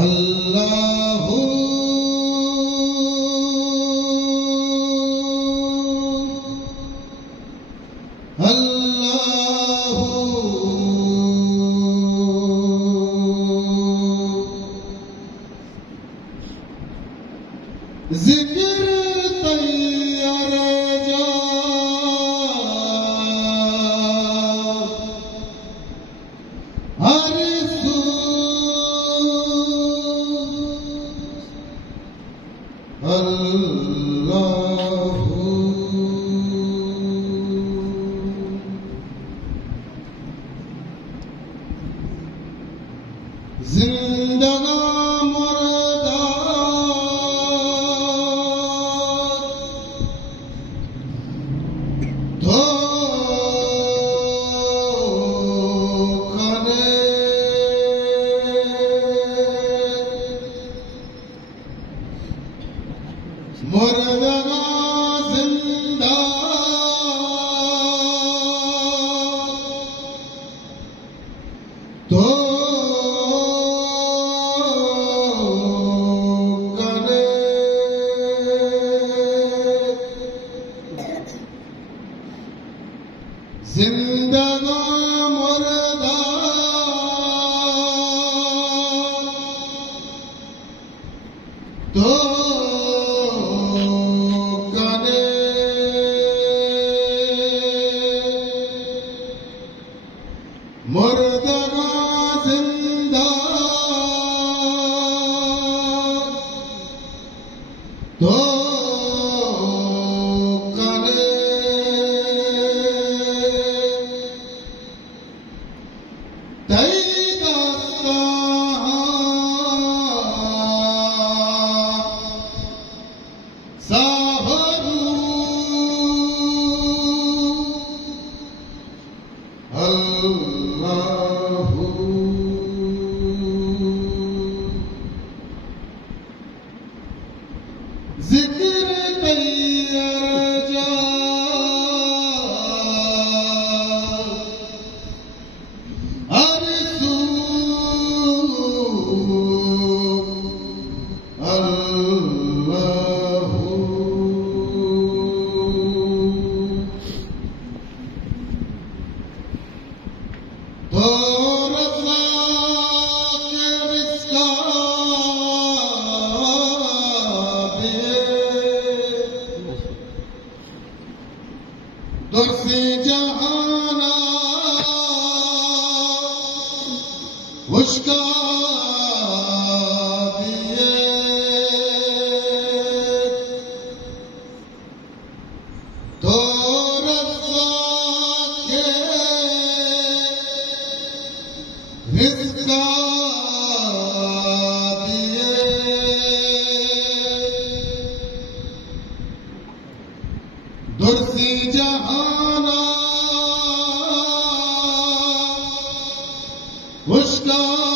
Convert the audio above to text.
अल्लाहु अल्लाहु जिक्र तैयार जा हर अल्लाहु जिंदगा मुर्दा मुर्दा जिंदा तो करे जिंदगा मुर्दा तो मुर्दा जिंदा तो करे अल्लाहु जिक्र तैयार जा अरसू अल्लाहु तो रज़ा के रिज़्क़ दुर्से जहाना उसका दिए तो रज़ा के रिज़्क़ दिए दुर्से जहाना उसका